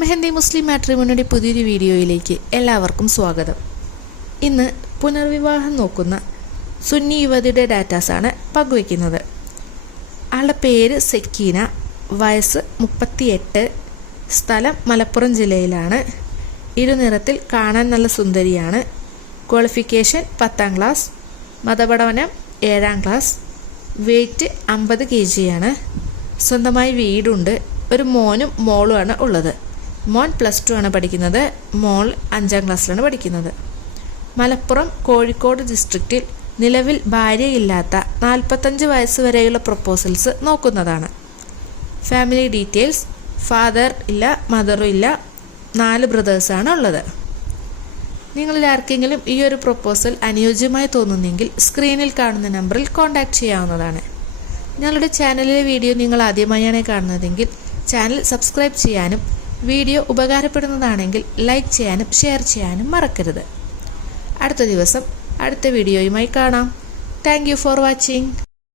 മെഹന്തി മുസ്ലിം മാട്രിമോണിയുടെ പുതിയൊരു വീഡിയോയിലേക്ക് എല്ലാവർക്കും സ്വാഗതം. ഇന്ന് പുനർവിവാഹം നോക്കുന്ന സുന്നി യുവതിയുടെ ഡാറ്റാസാണ് പങ്കുവയ്ക്കുന്നത്. ആളുടെ പേര് സെക്കീന വയസ്സ് മുപ്പത്തിയെട്ട് സ്ഥലം മലപ്പുറം ജില്ലയിലാണ്. ഇരുനിറത്തിൽ കാണാൻ നല്ല സുന്ദരിയാണ്. ക്വാളിഫിക്കേഷൻ പത്താം ക്ലാസ് മതപഠനം ഏഴാം ക്ലാസ് വെയ്റ്റ് അമ്പത് കെ ജിയാണ് സ്വന്തമായി വീടുണ്ട്. ഒരു മോനും മോളുമാണ് ഉള്ളത്. മോൻ പ്ലസ് ടു ആണ് പഠിക്കുന്നത്. മോൾ അഞ്ചാം ക്ലാസ്സിലാണ് പഠിക്കുന്നത്. മലപ്പുറം കോഴിക്കോട് ഡിസ്ട്രിക്റ്റിൽ നിലവിൽ ഭാര്യയില്ലാത്ത നാൽപ്പത്തഞ്ച് വയസ്സ് വരെയുള്ള പ്രപ്പോസൽസ് നോക്കുന്നതാണ്. ഫാമിലി ഡീറ്റെയിൽസ് ഫാദർ ഇല്ല മദറും ഇല്ല നാല് ബ്രദേഴ്സാണ് ഉള്ളത്. നിങ്ങളിൽ ആർക്കെങ്കിലും ഈ ഒരു പ്രപ്പോസൽ അനുയോജ്യമായി തോന്നുന്നെങ്കിൽ സ്ക്രീനിൽ കാണുന്ന നമ്പറിൽ കോൺടാക്റ്റ് ചെയ്യാവുന്നതാണ്. ഞങ്ങളുടെ ചാനലിലെ വീഡിയോ നിങ്ങൾ ആദ്യമായാണ് കാണുന്നതെങ്കിൽ ചാനൽ സബ്സ്ക്രൈബ് ചെയ്യാനും വീഡിയോ ഉപകാരപ്പെടുന്നതാണെങ്കിൽ ലൈക്ക് ചെയ്യാനും ഷെയർ ചെയ്യാനും മറക്കരുത്. അടുത്ത ദിവസം അടുത്ത വീഡിയോയുമായി കാണാം. Thank for watching